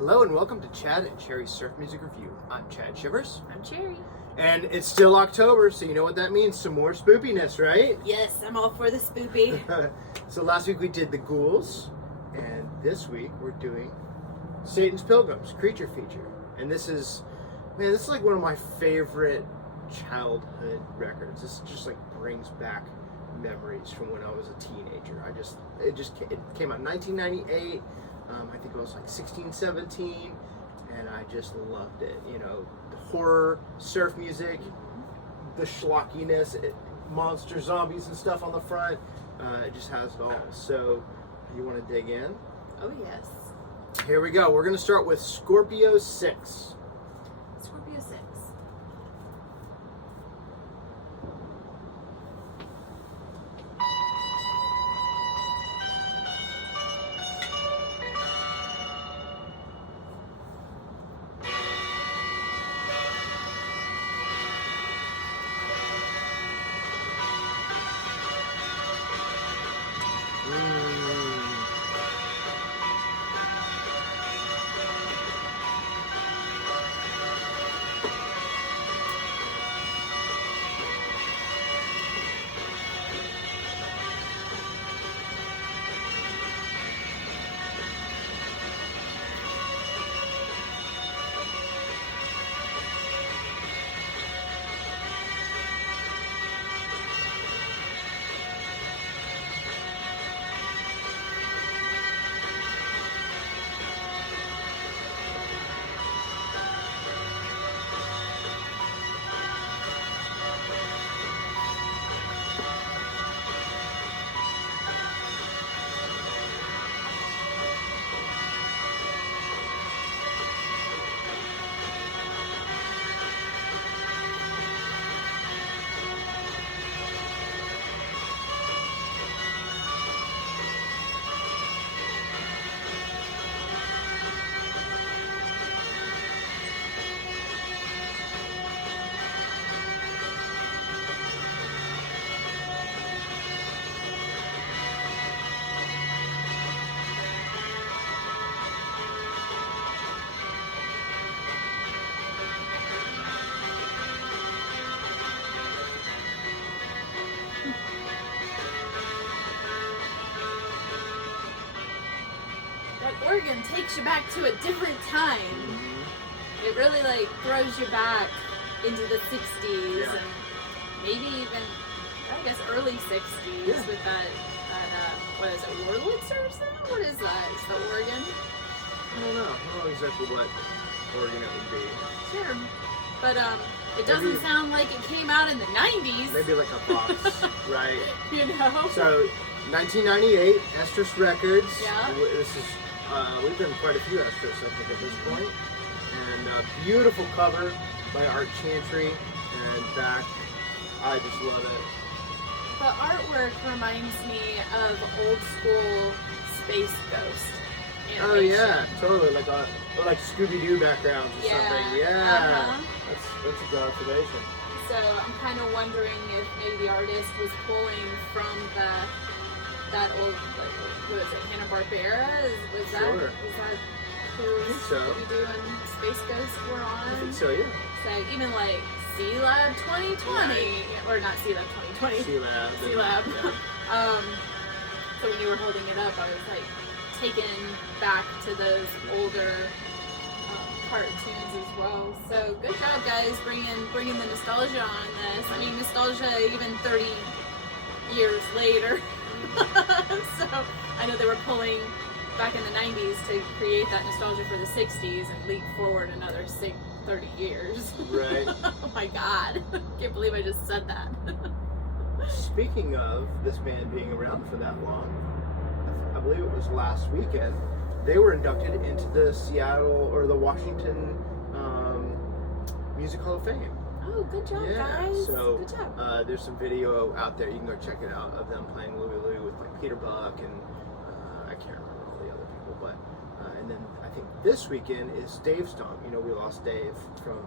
Hello and welcome to Chad and Cherry's Surf Music Review. I'm Chad Shivers. I'm Cherry. And it's still October, so you know what that means. Some more spoopiness, right? Yes, I'm all for the spoopy. So last week we did the ghouls, and this week we're doing Satan's Pilgrims, creature feature. And this is like one of my favorite childhood records. This just like brings back memories from when I was a teenager. It came out in 1998. I think I was like 16, 17, and I just loved it. You know, the horror, surf music, the schlockiness, monster zombies and stuff on the front. It just has it all. So, you want to dig in? Oh, yes. Here we go. We're going to start with Scorpio 6. Scorpio 6. Organ takes you back to a different time. Mm-hmm. It really like throws you back into the 60s and maybe even, I guess, early 60s with that what is it, Wurlitzer or something? What is that? Is the organ? I don't know exactly what organ it would be. Sure. But it doesn't sound like it came out in the 90s. Maybe like a box, right? You know? So, 1998, Estrus Records. Yeah. This is, we've done quite a few Estrus, I think, at this point. And a beautiful cover by Art Chantry and back. I just love it. The artwork reminds me of old school Space Ghost animation. Oh yeah, totally. Like Scooby-Doo backgrounds or something. Yeah. That's a good observation. So I'm kind of wondering if maybe the artist was pulling from that old, like, what is it, Hanna-Barbera? Was that who Scooby-Doo and Space Ghost were on? I think so, yeah. So even like C-Lab 2020, or not C-Lab 2020. C-Lab. C-Lab. Yeah. So when you were holding it up, I was like taken back to those older cartoons as well. So good job, guys, bringing the nostalgia on this. I mean, nostalgia even 30 years later. So I know they were pulling back in the 90s to create that nostalgia for the 60s and leap forward another 30 years. Right. Oh my God. Can't believe I just said that. Speaking of this band being around for that long, I believe it was last weekend, they were inducted into the Seattle or the Washington Music Hall of Fame. Oh, good job, guys. So good job. There's some video out there. You can go check it out of them playing Louie Louie with like Peter Buck and I can't remember all the other people, but and then I think this weekend is Dave Stomp. You know, we lost Dave from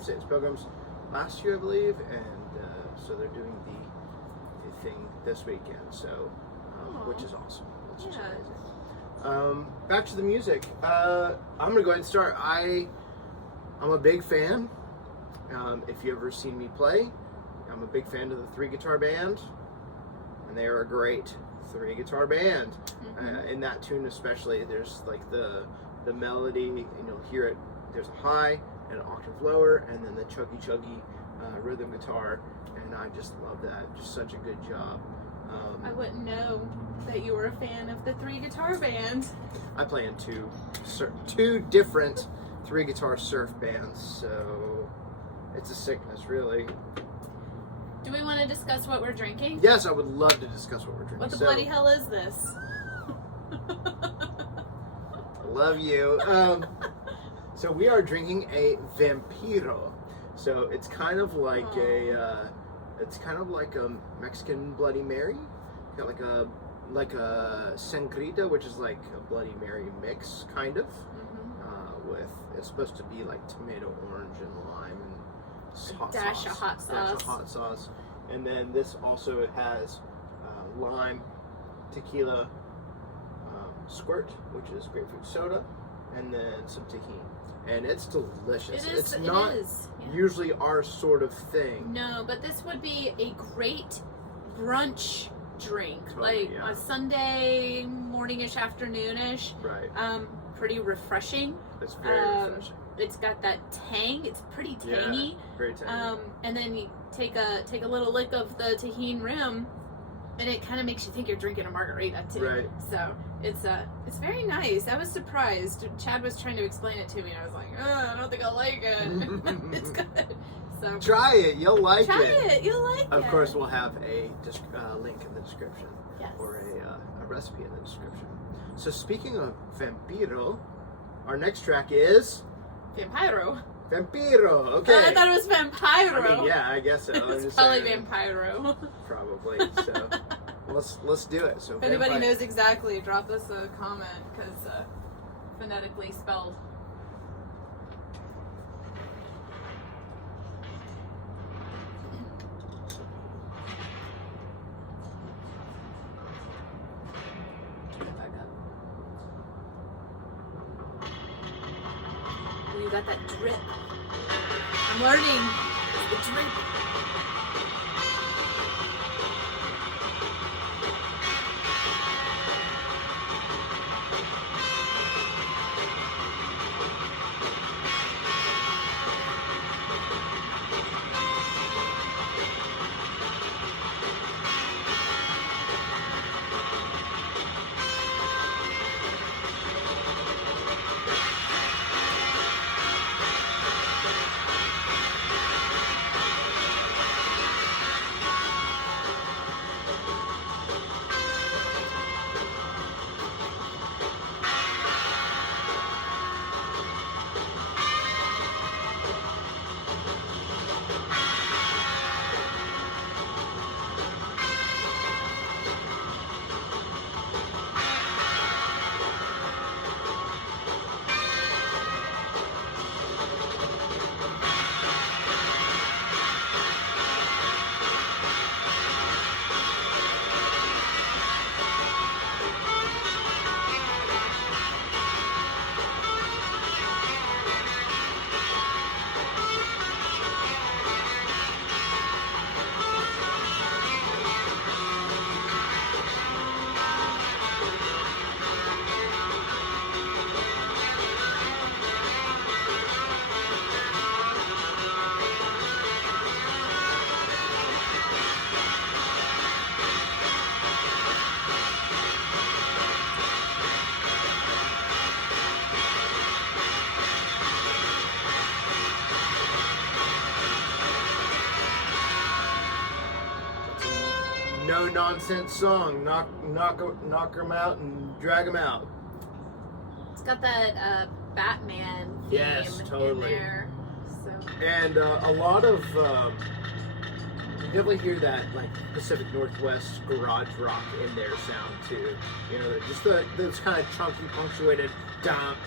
Satan's Pilgrims last year, I believe, and so they're doing the thing this weekend. So which is awesome. Which is amazing. Back to the music. I'm gonna go ahead and start. I'm a big fan. If you ever seen me play, I'm a big fan of the 3-guitar band, and they are a great 3-guitar band. In that tune especially, there's like the melody, and you'll hear it. There's a high and an octave lower, and then the chuggy rhythm guitar, and I just love that. Just such a good job. I wouldn't know that you were a fan of the 3-guitar band. I play in two different 3-guitar surf bands, so it's a sickness, really. Do we want to discuss what we're drinking? Yes, I would love to discuss what we're drinking. What the bloody hell is this? I love you. So we are drinking a Vampiro. So it's kind of like a Mexican Bloody Mary. Got like a sangria, which is like a Bloody Mary mix, kind of. With it's supposed to be like tomato, orange, and lime and hot dash of hot sauce. Dash of hot sauce. And then this also has lime, tequila, Squirt, which is grapefruit soda, and then some Tajin. And it's delicious. It's not usually our sort of thing. No, but this would be a great brunch drink, on a Sunday morningish, afternoonish. Right. Pretty refreshing. It's very refreshing. It's got that tang. It's pretty tangy. Yeah, very tangy. And then you take a little lick of the Tajin rim, and it kind of makes you think you're drinking a margarita too. Right. So it's very nice. I was surprised. Chad was trying to explain it to me, and I was like, I don't think I'll like it. It's good. So try it. You'll like it. Try it. You'll like it. Of course, we'll have a link in the description. Yes. Or a recipe in the description. So speaking of Vampiro, our next track is Vampiro. Vampiro. Okay. I thought it was Vampiro. I mean, yeah, I guess so. It's probably Vampiro. Probably. So let's do it. So if anybody knows exactly, drop us a comment, because phonetically spelled. You got that drip. I'm learning. It's the drip. No nonsense song. Knock them out and drag them out. It's got that Batman theme Yes, totally. in there. So. And a lot of you definitely hear that like Pacific Northwest garage rock in their sound too. You know, just those kind of chunky, punctuated dump,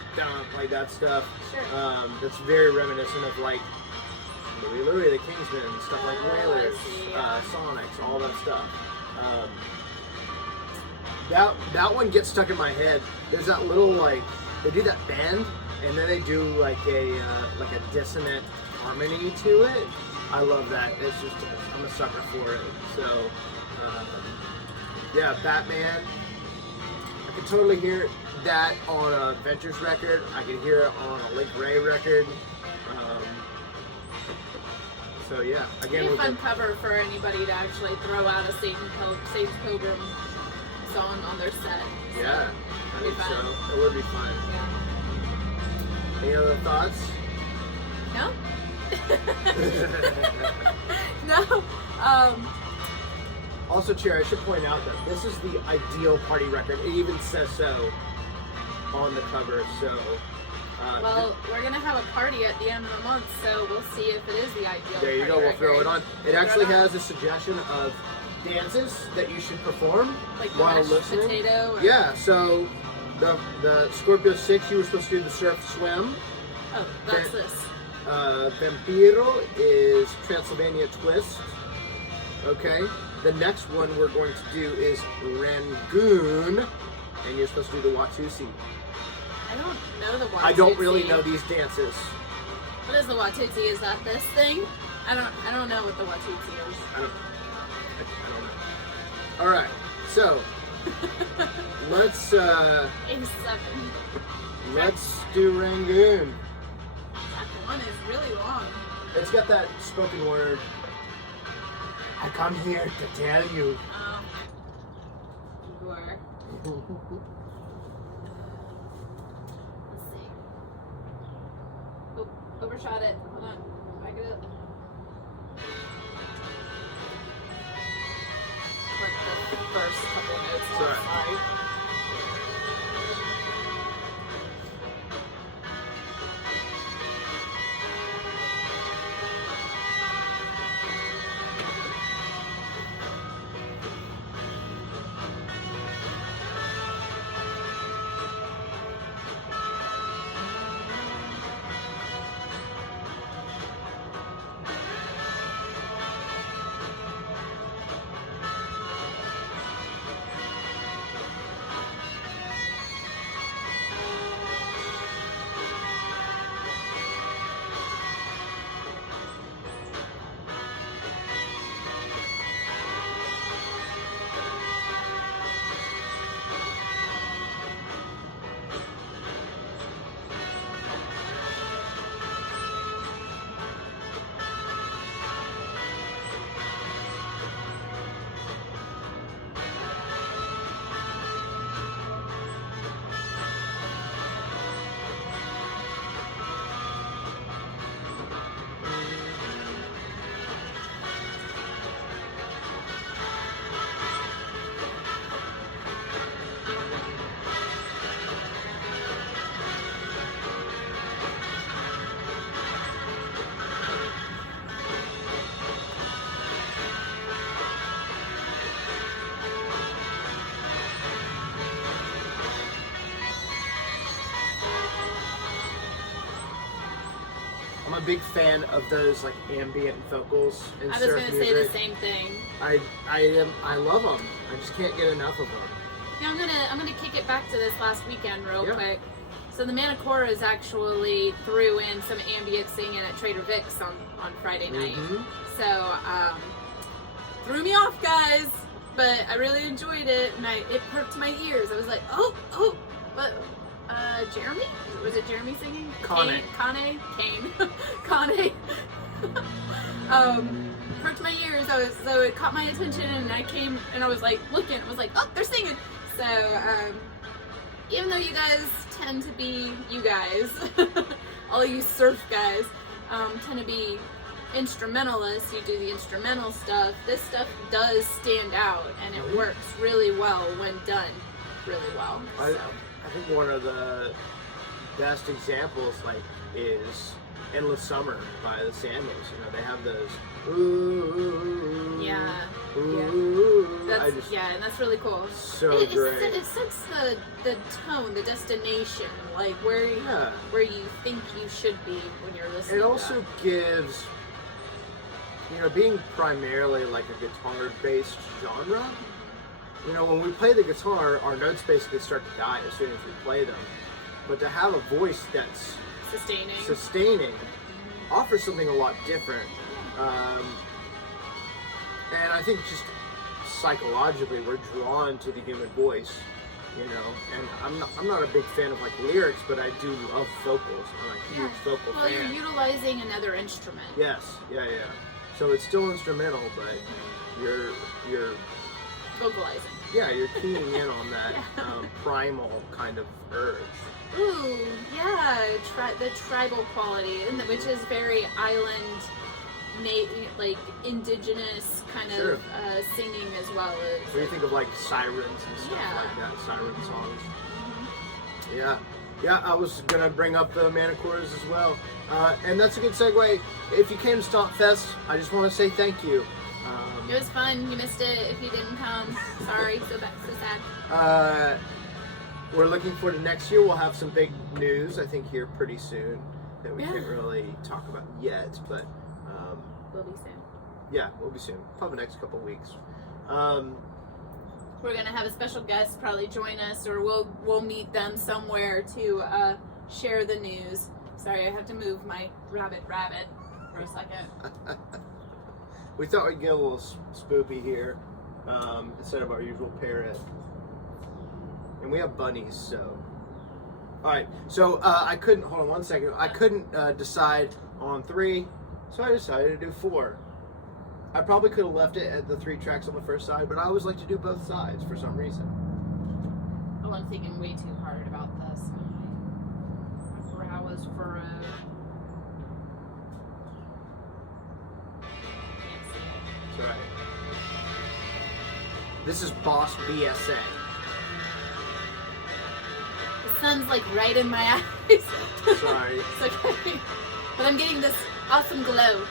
like that stuff. Sure. That's very reminiscent of like Louie, the Kingsmen, stuff like Whalers, Yeah. Sonics, all that stuff. That one gets stuck in my head. There's that little like they do that bend, and then they do like a dissonant harmony to it. I love that. It's just I'm a sucker for it. So yeah, Batman. I can totally hear that on a Ventures record. I can hear it on a Link Ray record. So yeah, again, it'd be a fun cover for anybody to actually throw out a Satan's Pilgrim song on their set. So yeah, I think fun. so. It would be fun. Yeah. Any other thoughts? No. No. Also, Cherry, I should point out that this is the ideal party record. It even says so on the cover. So, well, we're gonna have a party at the end of the month, so we'll see if it is the ideal. There you go. We'll throw it on. It actually has a suggestion of dances that you should perform like while mashed listening. potato. Or... Yeah. So, the Scorpio 6, you were supposed to do the surf swim. Oh, that's this. Vampiro is Transylvania Twist. Okay. The next one we're going to do is Ran-Goon, and you're supposed to do the Watusi. I don't know the Watusi. I don't really know these dances. What is the Watusi? Is that this thing? I don't know what the Watusi is. I don't know. All right, so let's E27. let's do Ran-Goon. That one is really long. It's got that spoken word. I come here to tell you. You are. Let's see. Oh, overshot it. Hold on. Back it up. Like the first couple of notes. Sorry. Sorry. I'm a big fan of those like ambient vocals and I was surf gonna music. say the same thing. I love them. I just can't get enough of them. Yeah, I'm gonna kick it back to this last weekend real Yeah. quick. So the Manicoras actually threw in some ambient singing at Trader Vic's on Friday night. Mhm. So threw me off, guys, but I really enjoyed it, and it perked my ears. I was like, oh, what? Jeremy? Was it Jeremy singing? Kane. Kane. Perked my ears. So it caught my attention, and I came and I was like looking. I was like, oh, they're singing. So even though you guys tend to be you guys, all you surf guys, tend to be instrumentalists. You do the instrumental stuff. This stuff does stand out, and it works really well when done really well. I think one of the best examples is Endless Summer by the Sandals. You know, they have those ooh, Yeah. ooh. And that's really cool. So it great. It sets the tone, the destination, like where you think you should be when you're listening. It also gives, being primarily like a guitar-based genre, you know, when we play the guitar, our notes basically start to die as soon as we play them. But to have a voice that's sustaining offers something a lot different. And I think just psychologically, we're drawn to the human voice, you know. And I'm not a big fan of like lyrics, but I do love vocals. I'm a huge vocal fan. Well, you're utilizing another instrument. Yes, yeah. So it's still instrumental, but you're vocalizing. Yeah, you're keying in on that primal kind of urge. Ooh, yeah, the tribal quality, which is very island, like indigenous kind of singing as well as. What do you think of like sirens and stuff like that? Siren songs. Yeah. I was gonna bring up the Manicores as well, and that's a good segue. If you came to Stomp Fest, I just want to say thank you. It was fun. You missed it if you didn't come. Sorry, so sad. We're looking forward to next year. We'll have some big news, I think, here pretty soon that we can't really talk about yet, but we'll be soon. Yeah, we'll be soon. Probably the next couple of weeks. We're gonna have a special guest probably join us, or we'll meet them somewhere to share the news. Sorry, I have to move my rabbit for a second. We thought we'd get a little spoopy here instead of our usual parrot. And we have bunnies, so. Alright, so I couldn't, hold on one second, I couldn't decide on 3, so I decided to do 4. I probably could have left it at the 3 tracks on the first side, but I always like to do both sides for some reason. Oh, I'm thinking way too hard about this. My brow is furrowed. That's right. This is Boss BSA. The sun's like right in my eyes. Sorry. It's okay. But I'm getting this awesome glow.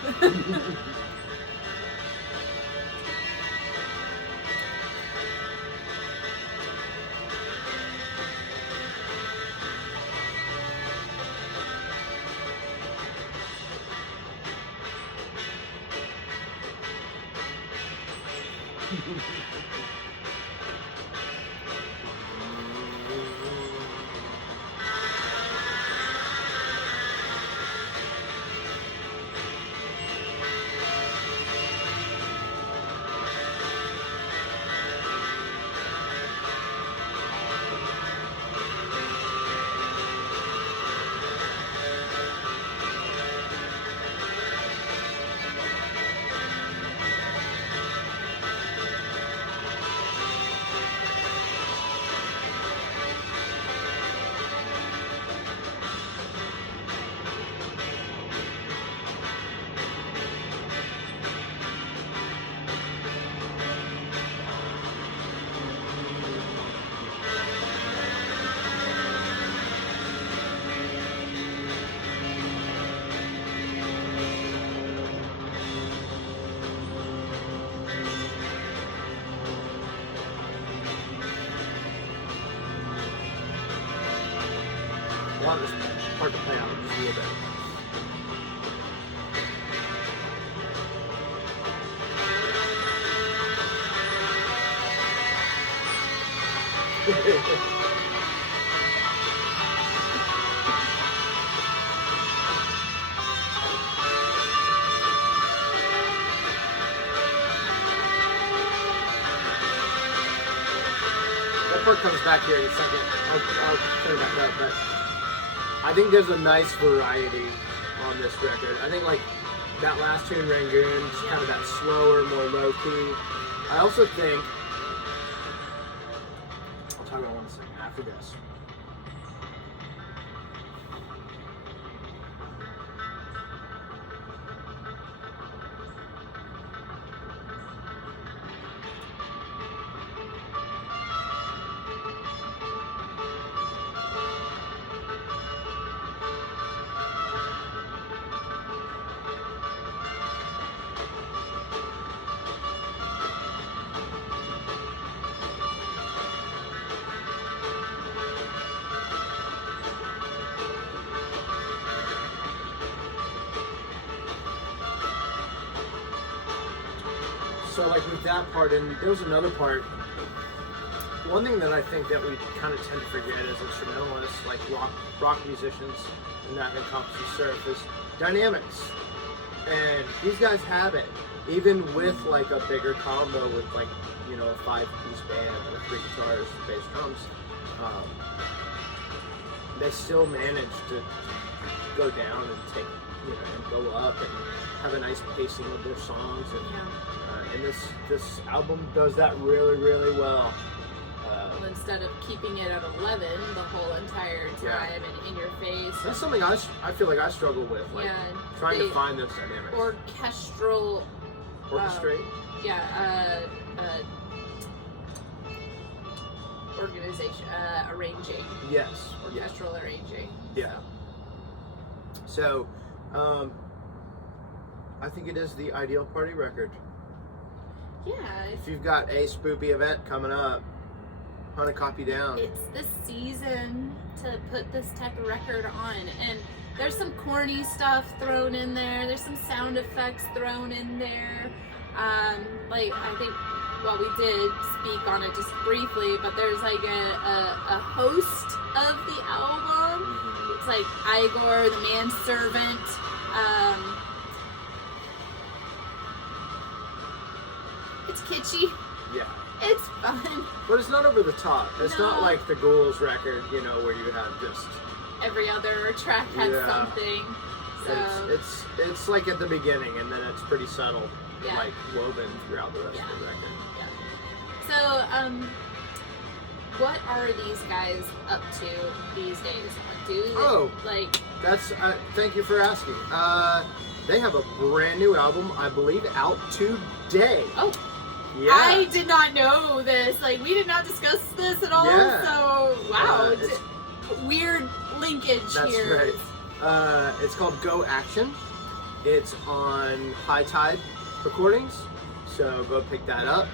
A lot of this hard to play out just a little bit. That part comes back here in a second. I'll turn it back up, but I think there's a nice variety on this record. I think like that last tune, Ran-Goon, just kind of that slower, more low key. I also think, I'll talk about one second after this. So like with that part, and there was another part one thing that I think that we kind of tend to forget as instrumentalists, like rock musicians, and that encompasses surf, is dynamics. And these guys have it, even with like a bigger combo with like, you know, a 5-piece band with 3 guitars, bass, drums. They still manage to go down and take, you know, and go up and have a nice pacing of their songs. And this album does that really, really well. Instead of keeping it at 11 the whole entire time and in your face. That's something I feel like I struggle with, like trying to find those dynamics. Orchestral. Orchestrate? Organization, arranging. Yes. Orchestral arranging. Yeah. So, I think it is the ideal party record. Yeah. If you've got a spoopy event coming up, hunt a copy down. It's the season to put this type of record on, and there's some corny stuff thrown in there. There's some sound effects thrown in there. Like I think, well, we did speak on it just briefly, but there's like a host of the album. Mm-hmm. It's like Igor, the manservant. It's kitschy. Yeah. It's fun. But it's not over the top. It's not No. like the Ghouls record, you know, where you have just Every other track had something. So it's like at the beginning, and then it's pretty subtle, like woven throughout the rest of the record. Yeah. So, what are these guys up to these days? That's thank you for asking. They have a brand new album, I believe, out today. Oh. Yeah. I did not know this. Like, we did not discuss this at all. Yeah. So, wow. Weird linkage here. That's right. It's called Go Action. It's on High Tide Recordings. So go pick that up.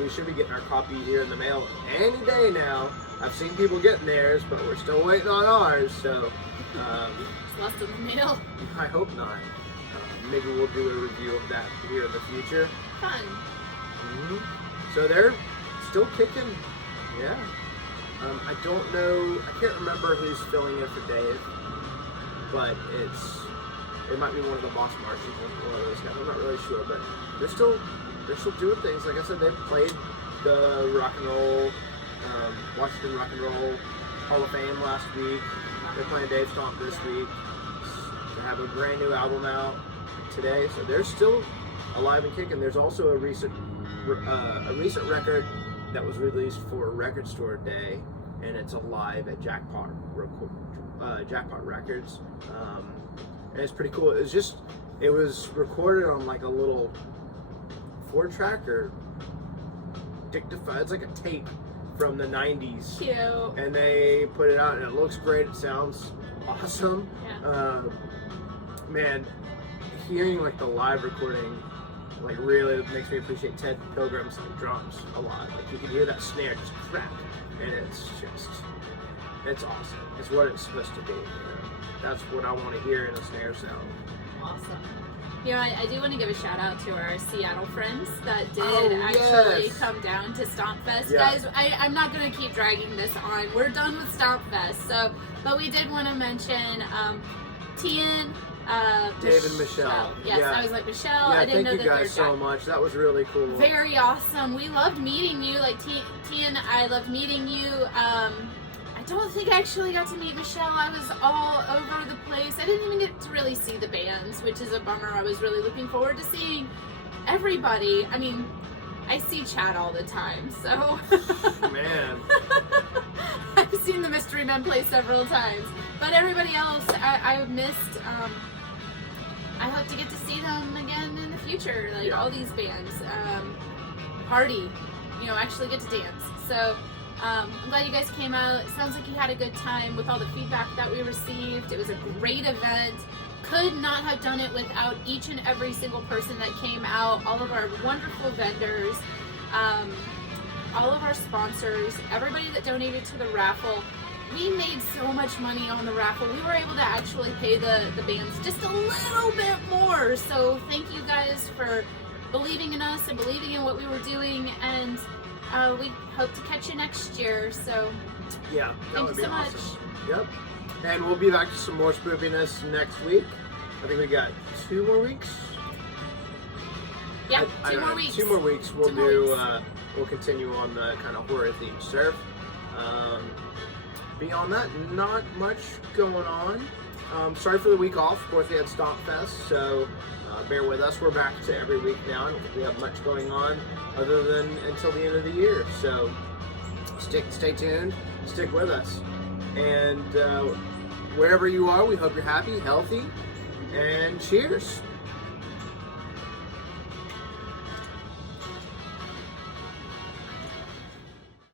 We should be getting our copy here in the mail any day now. I've seen people getting theirs, but we're still waiting on ours. So it's lost in the mail. I hope not. Maybe we'll do a review of that here in the future. Fun. Mm-hmm. So they're still kicking. Yeah. I don't know. I can't remember who's filling in for Dave, but it might be one of the Boss Martians or one of those guys. I'm not really sure, but they're still doing things. Like I said, they played the rock and roll, Washington Rock and Roll Hall of Fame last week. They're playing Dave Stomp this week. They have a brand new album out today, so they're still alive and kicking. There's also a recent record that was released for Record Store Day, and it's alive at Jackpot Records, and it's pretty cool. It was recorded on like a little 4-track or dictaphone. It's like a tape from the 90s. Cute. And they put it out, and it looks great. It sounds awesome. Yeah. Man, hearing like the live recording like really makes me appreciate Ted Pilgrims like drums a lot. Like you can hear that snare just crack, and it's awesome. It's what it's supposed to be. You know? That's what I want to hear in a snare sound. Awesome. You know, I do want to give a shout out to our Seattle friends that did actually come down to Stomp Fest. Yeah. Guys, I'm not going to keep dragging this on. We're done with Stomp Fest. So, but we did want to mention Tian, Dave and Michelle. Yes, I was like, Michelle, Yeah, I didn't know thank that you they're guys so much. That was really cool. Very awesome. We loved meeting you. Like, Tian, I loved meeting you. I don't think I actually got to meet Michelle. I was all over the place. I didn't even get to really see the bands, which is a bummer. I was really looking forward to seeing everybody. I mean, I see Chad all the time, so. Man. I've seen the Mystery Men play several times. But everybody else, I've missed. I hope to get to see them again in the future. Like all these bands. Party. You know, actually get to dance. So. I'm glad you guys came out. It sounds like you had a good time with all the feedback that we received. It was a great event. Could not have done it without each and every single person that came out, all of our wonderful vendors, all of our sponsors, everybody that donated to the raffle. We made so much money on the raffle. We were able to actually pay the bands just a little bit more. So thank you guys for believing in us and believing in what we were doing. And We hope to catch you next year. So Yeah, that thank would you be so awesome. much. Yep. And we'll be back to some more spoopiness next week. I think we got 2 more weeks. Yeah, I 2 don't more know. weeks. 2 more weeks. We'll 2 more do. weeks. We'll continue on the kind of horror themed surf. Beyond that, not much going on. Sorry for the week off. Of course, we had Stomp Fest, so bear with us. We're back to every week now. I don't think we have much going on other than until the end of the year. So stay tuned. Stick with us. And wherever you are, we hope you're happy, healthy, and cheers.